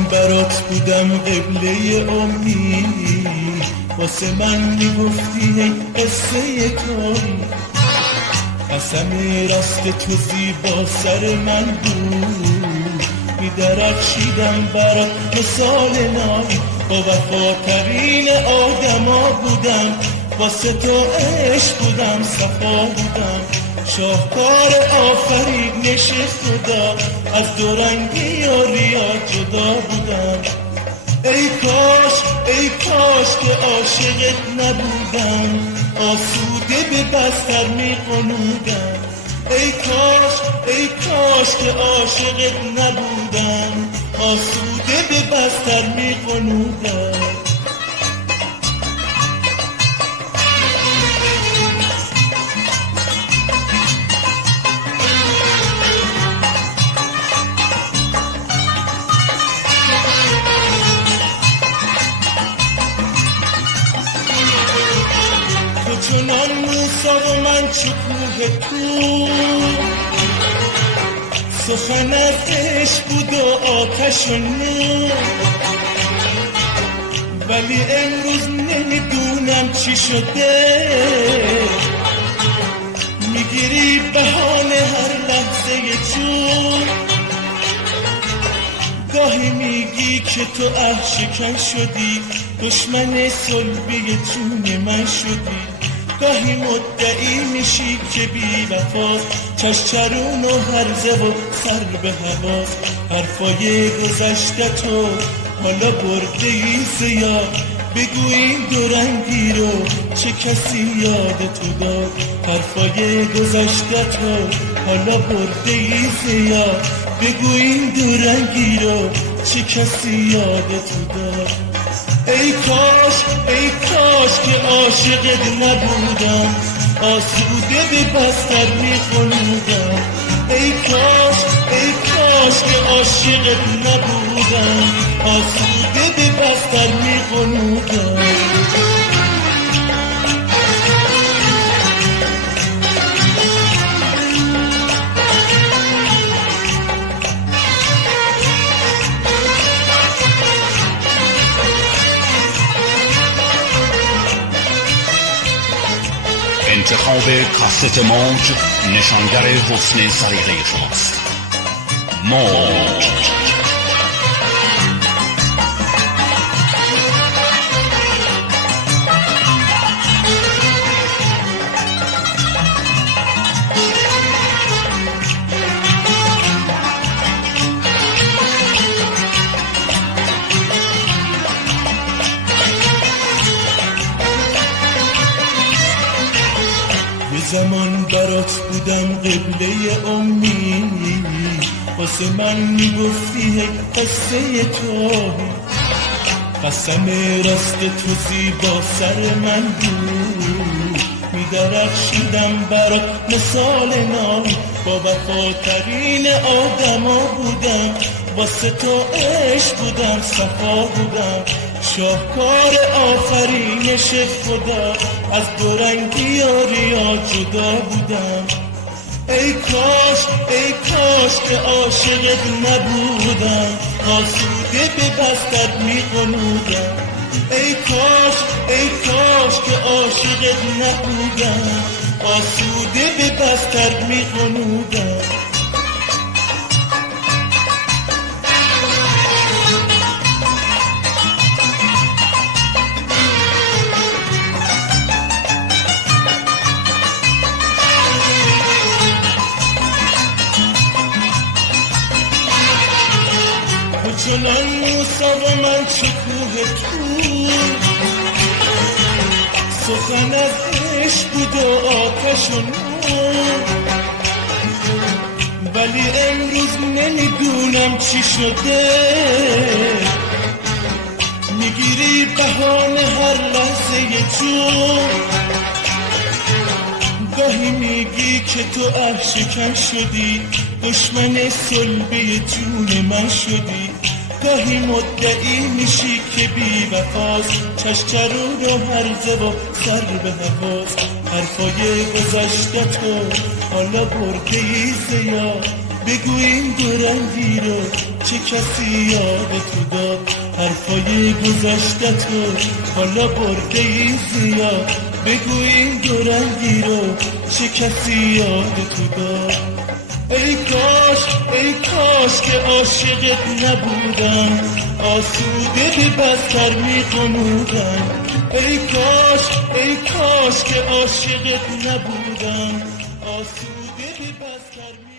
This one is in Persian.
زمان برات بودم قبله امید، واسه من میگفتی قصه کاری، قسم راست تو زیبا سر من بود، میدرخشیدم برات مثال نایی، با وفاترین آدما بودم، واسه تو عشق بودم، صفا بودم، شاهکار آفرینش خدا، از دورنگی و ریا جدا بودم. ای کاش که عاشقت نبودم، آسوده به بستر میقنودم. ای کاش که عاشقت نبودم، آسوده به بستر میقنودم. چنان موسا و من چکوه تو، سخن از عشق بود و آتش و نور، ولی امروز نمیدونم چی شده، میگیری بهانه هر لحظه جون، گاهی میگی که تو شکن شدی، دشمن صلبی جون من شدی، گاهی مدعی میشی که بی وفاست، چشچرون و هرزه و سر به هواست، حرفای گذشته تو حالا برده ای زیاد، بگو این دورنگی رو چه کسی یاد تو داد، حرفای گذشته تو حالا برده ای زیاد، بگو این دورنگی رو چه کسی یاد تو داد. ای کاش که عاشقت نبودم، آسوده به بستر میخونودم. ای کاش که عاشقت نبودم، آسوده به بستر میخونودم. انتخاب کاست موج نشانگر حسن سلیقه شماست. موج زمان برات بودم قبله امید، واسه من میگفتی قصه توهی، قسم راست تو زیبا سر من بود، میدرخشیدم برات مثال نایی، با وفاترین آدما بودم، واسه تو عشق بودم، صفا بودم، شاهکار آفرینش خدا، از دورنگی و ریا جدا بودم. ای کاش که عاشقت نبودم، آسوده به بستر میقنودم. ای کاش که عاشقت نبودم، آسوده به بستر میقنودم. چنان موسا و من چکوه تو، سخن از عشق بود و آتش و نور، ولی امروز نمیدونم چی شده، میگیری بهانه هر لحظه جون، گاهی میگی که تو شکن شدی، دشمن صلبی جون من شدی، گاهی مدعی میشی که بی وفاست، چشچرون و هرزه و سر به هواست، حرفای گذشته تو حالا برده ای زیاد، بگو این دورنگی رو چه کسی یاد تو داد حرفای گذشته تو حالا برده ای زیاد بگو این دو رنگی رو چه کسی یاد تو داد ای کاش که عاشقت نبودم آسوده به بستر می‌غنودم ای کاش که عاشقت نبودم آسوده به بستر